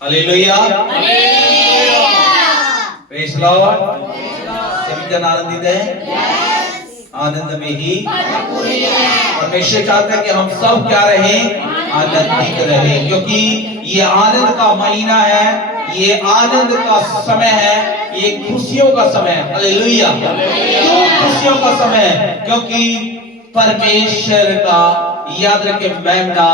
Hallelujah, praise Lord. सभी जन आनंदित हैं? आनंद में ही परमेश्वर चाहता है कि हम सब क्या रहें, आनंदित रहें, क्योंकि ये आनंद का महीना है, ये आनंद का समय है, ये खुशियों का समय है। हालेलुया, क्यों खुशियों का समय? क्योंकि परमेश्वर का, याद रखें, मेमना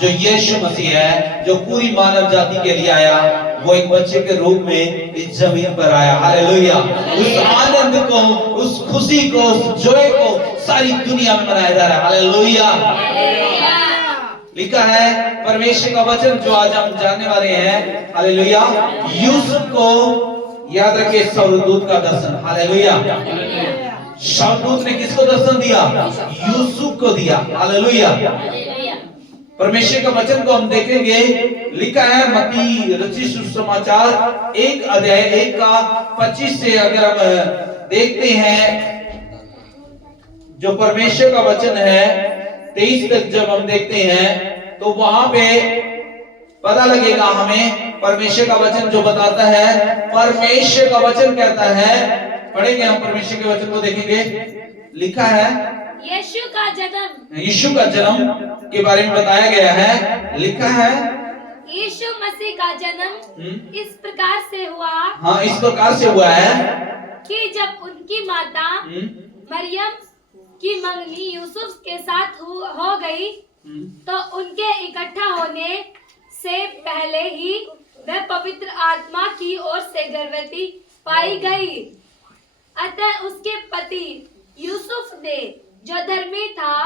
जो यीशु मसीह है, जो पूरी मानव जाति के लिए आया, वो एक बच्चे के रूप में इस जमीन पर आया। हालेलुया, उस आनंद को, उस खुशी को, उस जॉय को सारी दुनिया में मनाया जा रहा है। हालेलुया। लिखा है परमेश्वर का वचन जो आज हम जानने वाले हैं, हालेलुया, यूसुफ को, याद रखिए, स्वर्गदूत का दर्शन। हालेलुया, स्वर्गदूत ने किसको दर्शन दिया? यूसुफ को दिया। हालेलुया। परमेश्वर का वचन को हम देखेंगे, लिखा है मत्ती रचित सुसमाचार 1 अध्याय 1 का 25 से अगर हम देखते हैं, जो परमेश्वर का वचन है 23 तक जब हम देखते हैं तो वहां पे पता लगेगा हमें परमेश्वर का वचन जो बताता है। परमेश्वर का वचन कहता है, पढ़ेंगे हम, परमेश्वर के वचन को देखेंगे। लिखा है यीशु का जन्म के बारे में बताया गया है। लिखा है यीशु मसीह का जन्म इस प्रकार से हुआ, हाँ, इस प्रकार से हुआ है कि जब उनकी माता मरियम की मंगनी यूसुफ के साथ हो गई, तो उनके इकट्ठा होने से पहले ही वह पवित्र आत्मा की ओर से गर्भवती पाई गई। अतः उसके पति यूसुफ ने, जो धर्मी था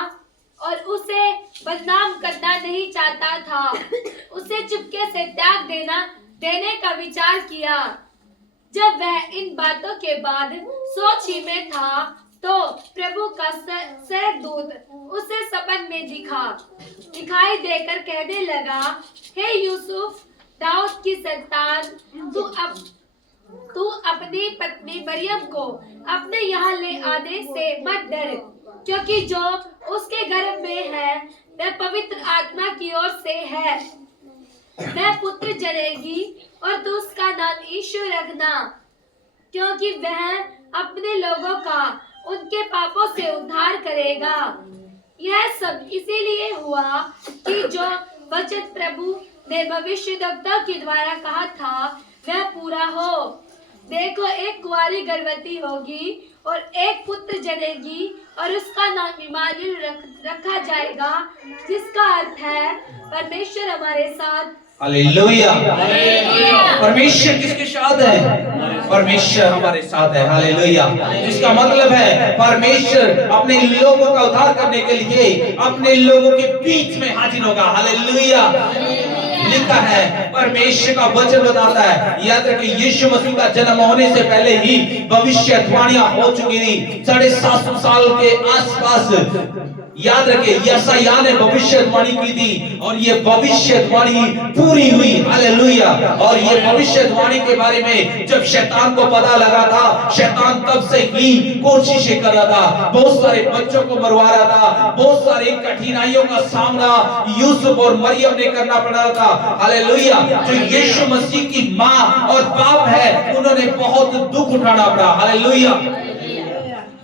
और उसे बदनाम करना नहीं चाहता था, उसे चुपके से त्याग देने का विचार किया। जब वह इन बातों के बाद सोच ही में था, तो प्रभु का स्वर्गदूत उसे सपन में दिखाई देकर कहने लगा, हे यूसुफ, दाऊद की संतान, तू अपनी पत्नी मरियम को अपने यहाँ ले आने से मत डर, क्योंकि जो उसके गर्भ में है वह पवित्र आत्मा की ओर से है। वह पुत्र जनेगी और तू उसका नाम यीशु रखना, क्योंकि वह अपने लोगों का उनके पापों से उद्धार करेगा। यह सब इसीलिए हुआ कि जो वचन प्रभु ने भविष्यद्वक्ता के द्वारा कहा था वह पूरा हो। देखो, एक कुंवारी गर्भवती होगी और एक पुत्र जनेगी और उसका नाम इम्मानुएल रखा जाएगा, जिसका अर्थ है परमेश्वर हमारे साथ। हालेलुया। परमेश्वर किसके साथ है? परमेश्वर हमारे साथ है। हालेलुया। जिसका मतलब है परमेश्वर अपने लोगों का उद्धार करने के लिए अपने लोगों के बीच में हाजिर होगा। हालेलुया। लिखा है, परमेश्वर का वचन बताता है, याद रखिए, यीशु मसीह का जन्म होने से पहले ही भविष्यवाणियां हो चुकी थी। 750 साल के आसपास, याद रखिए, यशायाह ने भविष्यवाणी की थी और ये भविष्यवाणी पूरी हुई। हालेलुया। और ये भविष्यवाणी के बारे में जब शैतान को पता लगा था, शैतान तब से ही कोशिशें कर रहा था, बहुत सारे बच्चों को मरवा रहा था, बहुत सारी कठिनाइयों का सामना यूसुफ और मरियम ने करना पड़ रहा था। हालेलुया। जो यीशु मसीह की माँ और बाप है, उन्होंने बहुत दुख उठाना पड़ा। हालेलुया।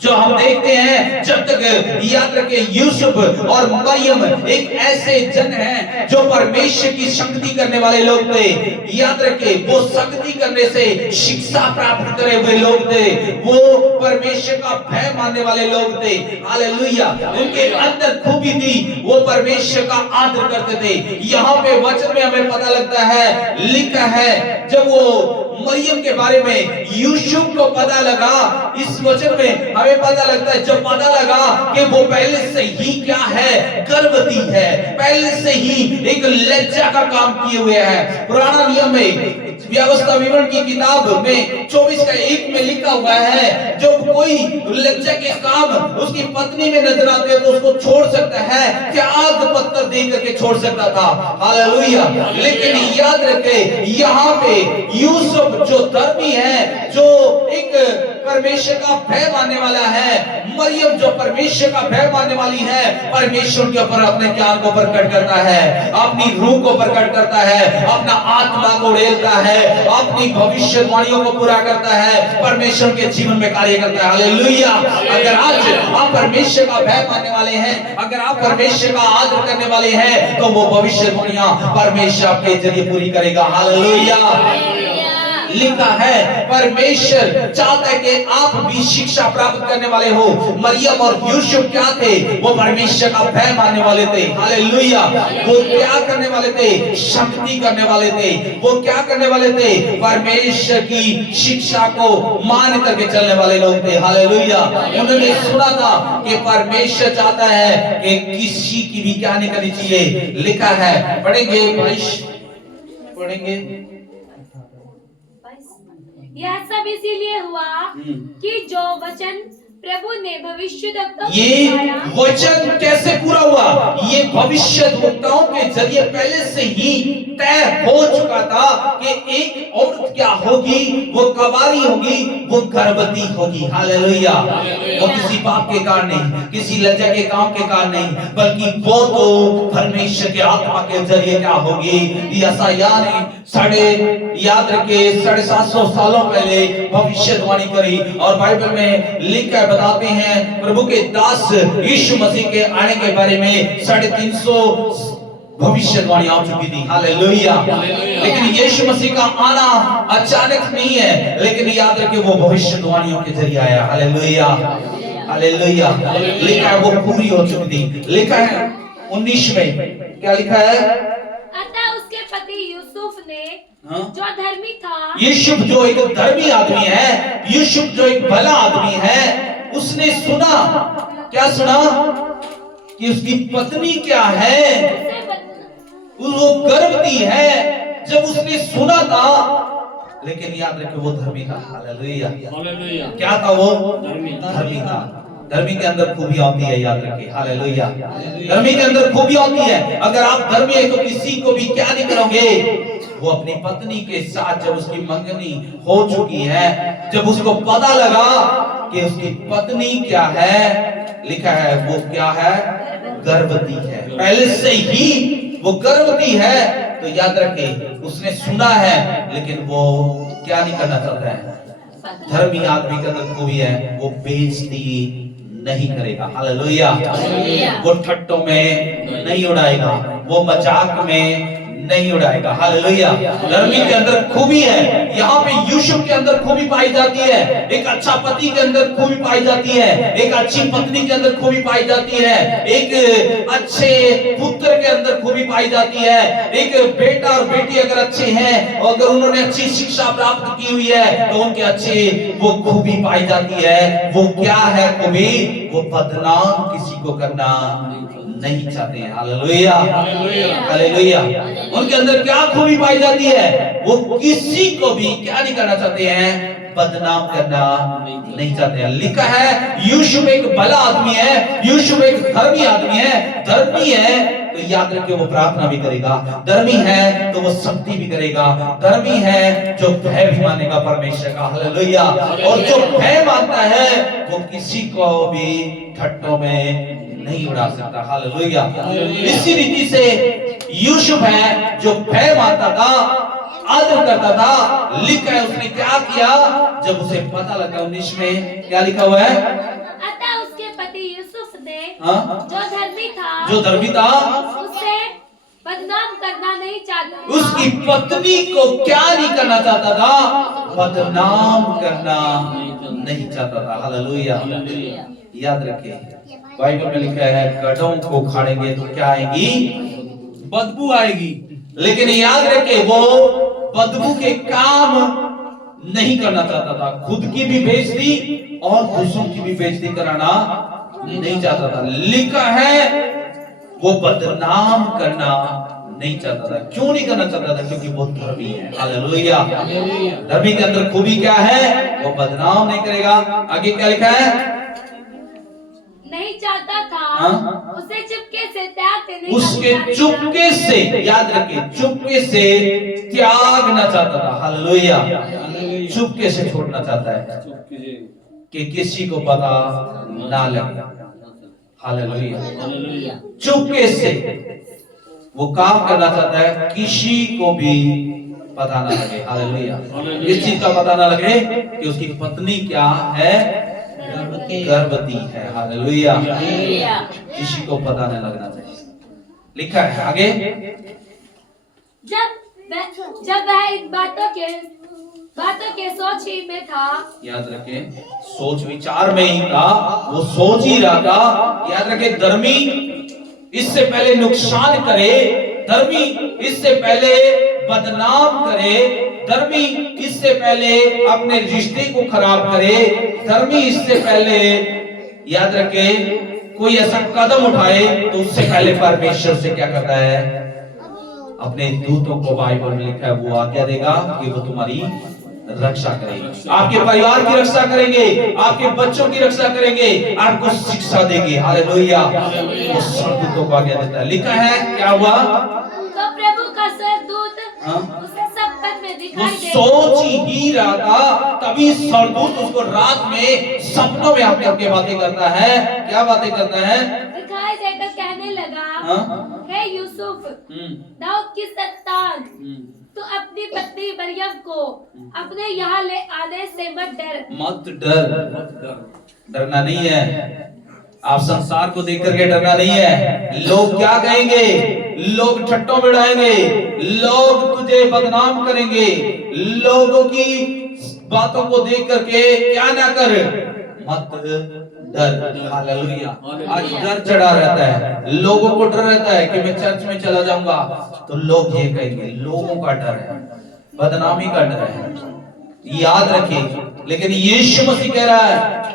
जो हम देखते हैं, जब तक, याद रखें, यूसुफ और मरियम एक ऐसे जन हैं जो परमेश्वर की शक्ति करने वाले लोग थे। याद रखें, वो शक्ति करने से शिक्षा प्राप्त करे हुए लोग थे, वो परमेश्वर का भय मानने वाले लोग थे। हालेलुया। उनके अंदर खूबी थी, वो परमेश्वर का आदर करते थे। यहाँ पे वचन में हमें पता लगता है, लिखा है, जब वो मरियम के बारे में यूसुफ को पता लगा, इस वचन में हमें पता लगता है, जब पता लगा कि वो पहले से ही क्या है, गर्भवती है, पहले से ही एक लज्जा का काम किए हुए है। पुराना नियम में व्यवस्था विवरण की किताब में 24 का 1 में लिखा हुआ है, जो कोई लज्जा के काम उसकी पत्नी में नजर आते हैं तो उसको छोड़ सकता है, क्या आग पत्थर दे करके छोड़ सकता था। हालेलुया। लेकिन याद रखे, यहाँ पे यूसुफ जो धर्मी है, जो एक परमेश्वर का भय मानने वाला है, मरियम जो परमेश्वर का भय मानने वाली है, परमेश्वर के ऊपर अपने ज्ञान को प्रकट करता है, अपनी रूह को प्रकट करता है, अपना आत्मा को उड़ेलता है, अपनी भविष्यवाणियों को पूरा करता है, परमेश्वर के जीवन में कार्य करता है। हालेलुया। अगर आज आप परमेश्वर का भय मानने वाले हैं, अगर आप परमेश्वर का आदर करने वाले हैं, तो वो भविष्यवाणियां परमेश्वर आपके जरिए पूरी करेगा। हालेलुया। लिखा है परमेश्वर चाहता है कि आप भी शिक्षा प्राप्त करने वाले हो। मरियम और यूसुफ क्या थे? वो परमेश्वर का भय मानने वाले थे। हालेलुया। वो क्या करने वाले थे? शक्ति करने वाले थे। वो क्या करने वाले थे? परमेश्वर की शिक्षा को मान करके चलने वाले लोग थे। हालेलुया। उन्होंने सुना था कि परमेश्वर चाहता है कि किसी की भी क्या नहीं करनी चाहिए। लिखा है, पढ़ेंगे पढ़ेंगे। यह सब इसीलिए हुआ कि जो वचन प्रभु ने भविष्यद्वक्ताओं ये वचन कैसे पूरा हुआ? ये भविष्यद्वक्ताओं के जरिए पहले से ही तय हो चुका था कि एक औरत क्या होगी, वो कवारी होगी, वो गर्भवती होगी। हालेलुया। वो किसी पाप के कारण नहीं, किसी लज्जा के काम के कारण नहीं, बल्कि वो तो परमेश्वर के आत्मा के जरिए क्या होगी। यशायाह ने याद रखे 750 सालों पहले भविष्यवाणी करी, और बाइबल में लिखा है, बताते हैं प्रभु के दास यीशु मसीह के आने के बारे में 350 भविष्यवाणी आ चुकी थी। हालेलुया। लेकिन यीशु मसीह का आना अचानक नहीं है, लेकिन याद रखिए वो भविष्यवाणियों के जरिए आया। हालेलुया। हालेलुया। लिखा है वो पूरी हो चुकी थी। लिखा है 19 में क्या लिखा है? अतः उसके पति यूसुफ ने जो धर्मी था, यूसुफ जो एक धर्मी आदमी है, यूसुफ जो एक भला आदमी है, उसने सुना, क्या सुना? कि उसकी पत्नी क्या है, वो गर्भवती है। जब उसने सुना था, लेकिन याद रखे वो धर्मी था। हालेलुया। क्या था वो? धर्मी था। धर्मी के अंदर खूबी आती है, याद रखिए। हालेलुया। धर्मी के अंदर खूबी आती है। अगर आप धर्मी है तो किसी को भी क्या नहीं करोगे? वो अपनी पत्नी के साथ जब उसकी मंगनी हो चुकी है, जब उसको पता लगा कि उसकी पत्नी क्या है, लिखा है वो क्या है? गर्भवती है। पहले से ही वो गर्भवती है, तो याद रखें उसने सुना है, लेकिन वो क्या नहीं करना चाहता है? धर्मी आदमी के अंदर खूबी है, वो बेइज्जती नहीं करेगा। हालेलुया। वो ठट्टों में नहीं उड़ाएगा, वो मजाक में नहीं उड़ाएगा। हालेलुया। धर्मी के अंदर खूबी है। यहाँ पे यूसुफ के अंदर खूबी पाई जाती है। एक अच्छा पति के अंदर खूबी पाई जाती है, एक अच्छी पत्नी के अंदर खूबी पाई जाती है, एक अच्छे पुत्र के अंदर खूबी पाई जाती है। एक बेटा और बेटी अगर अच्छे हैं और अगर उन्होंने अच्छी शिक्षा प्राप्त की हुई है, तो उनके अच्छे वो खूबी पाई जाती है। वो क्या है खूबी? वो बदनाम किसी को करना नहीं चाहते हैं। हालेलुया। हालेलुया। उनके अंदर क्या खूबी पाई जाती है? वो किसी को भी क्या नहीं करना चाहते हैं? बदनाम करना नहीं चाहते हैं। लिखा है यूसुफ एक भला आदमी है, यूसुफ एक धर्मी आदमी है। धर्मी है तो याद रखिए वो प्रार्थना भी करेगा, धर्मी है तो वो शक्ति भी करेगा, धर्मी है जो भय भी मानेगा परमेश्वर का। हालेलुया। और जो भय मानता है वो किसी को भी ठट्टों में नहीं उड़ा सकता। हालेलुया। इसी रीति से यूसुफ है जो भय मानता था, आदर करता था। लिखा है उसने क्या किया? जब उसे पता लगा 19 में क्या लिखा हुआ है? अतः उसके पति यूसुफ ने जो धर्मी था उसे बदनाम करना नहीं चाहता। उसकी पत्नी को क्या नहीं करना चाहता था? बदनाम करना नहीं चाहता था। हालेलुया। याद रखिए बाइबल में लिखा है गधों को खाएंगे तो क्या आएगी? बदबू आएगी। लेकिन याद रखे वो बदबू के काम नहीं करना चाहता था। खुद की भी बेइज्जती और दूसरों की भी बेइज्जती कराना नहीं चाहता था। लिखा है वो बदनाम करना नहीं चाहता था। क्यों नहीं करना चाहता था? क्योंकि वो धर्मी है। हालेलुया। धर्मी के अंदर खूबी क्या है? वो बदनाम नहीं करेगा। आगे क्या लिखा है? नहीं चाहता था। उसे चुपके से त्याग देने उसके चुपके से, याद रखिए चुपके से त्यागना चाहता था। हालेलुया। चुपके से छोड़ना चाहता है कि किसी को पता ना लगे। हालेलुया। चुपके से वो काम करना चाहता है, किसी को भी पता ना लगे। हालेलुया। इस चीज का पता ना लगे कि उसकी पत्नी क्या है, गर्भवती है। हालेलुया। किसी को पता नहीं लगना चाहिए। लिखा है आगे, जब वह इन बातों के सोच ही में था। याद रखें, सोच विचार में ही था, वो सोच ही रहा था। याद रखें, धर्मी इससे पहले नुकसान करे, धर्मी इससे पहले बदनाम करे, धर्मी इससे पहले अपने रिश्ते को खराब करे, धर्मी इससे पहले याद रखे कोई ऐसा कदम उठाए तो उससे पहले परमेश्वर से क्या करता है, अपने दूतों को, बाइबल में लिखा है, वो आज्ञा देगा कि वो तुम्हारी रक्षा करेंगे, आपके परिवार की रक्षा करेंगे, आपके बच्चों की रक्षा करेंगे, आपको शिक्षा देंगे। हालेलुया। वो स्वर्गदूतों को आज्ञा देता है। लिखा है क्या हुआ, तो प्रभु का स्वर्गदूत उसे सपने में दिखाई दे। सोच ही रहा था, तभी स्वर्गदूत उसको रात में सपनों में आकर के बातें करता है। क्या बातें करता है, दिखाई देकर कहने लगा, हे यूसुफ, दाऊद की संतान, तो अपनी पत्नी मरियम को अपने यहाँ ले आने से मत डर। मत डर, डरना नहीं है। आप संसार को देख करके डरना नहीं है। लोग क्या कहेंगे, लोग ठट्टों में उड़ाएंगे, लोग तुझे बदनाम करेंगे, लोगों की बातों को देख करके क्या ना कर, मत डर। हालेलुया। आज डर चढ़ा रहता है, लोगों को डर रहता है कि मैं चर्च में चला जाऊंगा तो लोग ये कहेंगे, लोगों का डर है, बदनामी का डर है। याद रखिए, लेकिन यीशु मसीह कह रहा है,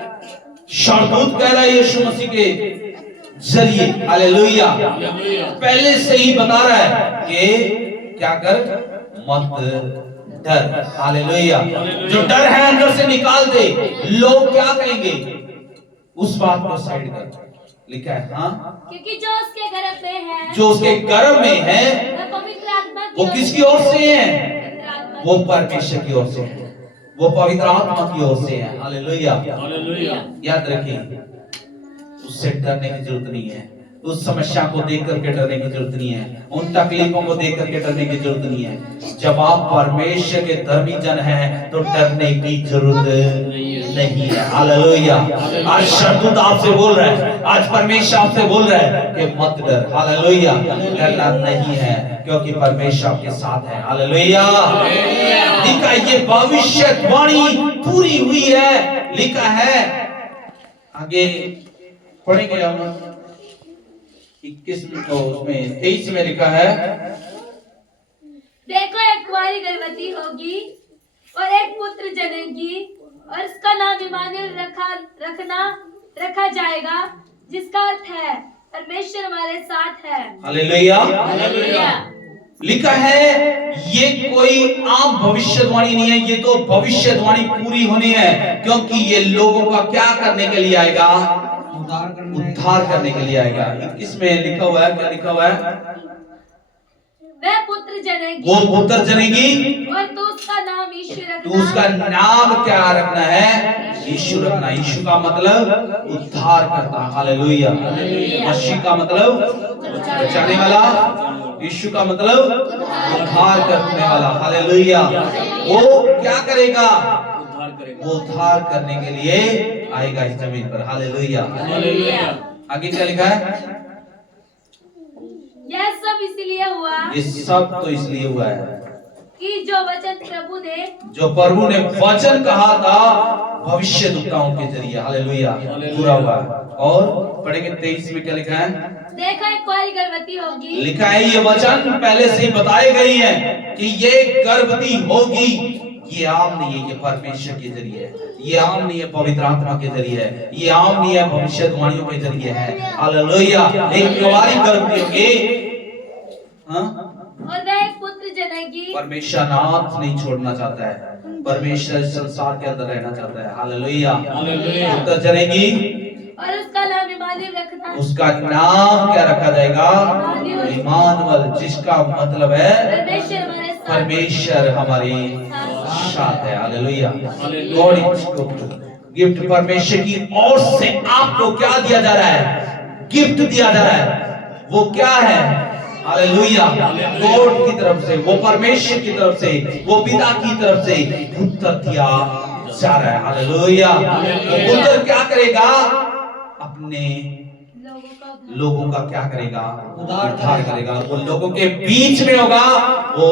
स्वर्गदूत कह रहा है यीशु मसीह के जरिए, हालेलुया, पहले से ही बता रहा है कि क्या कर, मत डर। हालेलुया। जो डर है अंदर से निकाल दे। लोग क्या कहेंगे, उस बात को साइड कर। लिखा है, हाँ, क्योंकि जो उसके गर्भ में है, जो उसके गर्भ में है, वो पवित्र आत्मा की, वो किसकी ओर से है, वो परमेश्वर की ओर से है, वो पवित्र आत्मा की ओर से है। हालेलुया। याद रखिए, उससे डरने की जरूरत नहीं है, उस समस्या को देख करके डरने की जरूरत नहीं है, उन तकलीफों को देख करके डरने की जरूरत नहीं है। जब आप परमेश्वर के धर्मी जन हैं तो डरने की जरूरत नहीं है। हालेलुया। आज स्वर्गदूत आपसे बोल रहा है, आज परमेश्वर आपसे बोल रहा है कि मत डर। हालेलुया। डरना नहीं है, क्योंकि परमेश्वर आपके साथ है। हालेलुया। लिखा ये भविष्यवाणी पूरी हुई है। लिखा है, आगे पढ़ेंगे हम 21 को, उसमें 23 में लिखा है, देखो एक कुंवारी गर्भवती होगी और एक पुत्र जनेगी और उसका नाम इमानुएल रखा जाएगा, जिसका अर्थ है परमेश्वर हमारे साथ है। हालेलुया। लिखा है ये कोई आम भविष्यवाणी नहीं है, ये तो भविष्यवाणी पूरी होनी है, क्योंकि ये लोगों का क्या करने के लिए आएगा, उद्धार करने के लिए आएगा। इसमें लिखा हुआ है, क्या लिखा हुआ है, वह पुत्र जनेगी, वो पुत्र जनेगी और तो उसका नाम यीशु रखना। तो उसका नाम क्या रखना है, यीशु रखना। यीशु का मतलब उद्धार करना। हालेलुया। मसीह का मतलब बचाने वाला, यीशु का मतलब उद्धार करने वाला। हालेलुया। वो क्या करेगा, वो उद्धार करने के लिए आएगा इस जमीन पर। हालेलुया। आगे क्या लिखा है, यह सब इसलिए हुआ, ये सब तो इसलिए हुआ है कि जो वचन प्रभु ने वचन कहा था भविष्यद्वक्ताओं के जरिए, हालेलुया, पूरा हुआ। और पढ़ेंगे 23 में क्या लिखा है, देखो एक कुंवारी गर्भवती होगी। लिखा है ये वचन पहले से ही बताए गई है कि ये गर्भवती होगी। ये आम नहीं है, ये परमेश्वर के जरिए है, ये आम नहीं है, पवित्र आत्मा के जरिए है, ये आम नहीं है, भविष्यवाणियों के जरिए है। हालेलुया। एक कुंवारी गर्भवती होगी, हाँ, और वह एक पुत्र जनेगी। परमेश्वर नाथ नहीं छोड़ना चाहता है, परमेश्वर संसार के अंदर रहना चाहता है। हालेलुया। पुत्र जनेगी और उसका नाम इमानुएल रखना। उसका नाम क्या रखा जाएगा, इमानुएल, जिसका मतलब है परमेश्वर हमारे साथ है। Hallelujah. God is good. Gift परमेश्वर की ओर से आपको क्या दिया जा रहा है? गिफ्ट दिया जा रहा है। वो क्या है? हालेलुया। गॉड की तरफ से, वो परमेश्वर की तरफ से, वो पिता की तरफ से उत्तर दिया जा रहा है। हालेलुया। वो उत्तर क्या करेगा? अपने लोगों का क्या करेगा? उद्धार करेगा। वो लोगों के बीच में होगा, वो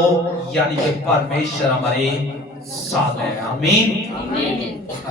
यानी कि परमेश्वर हमारे साथ है। आमीन।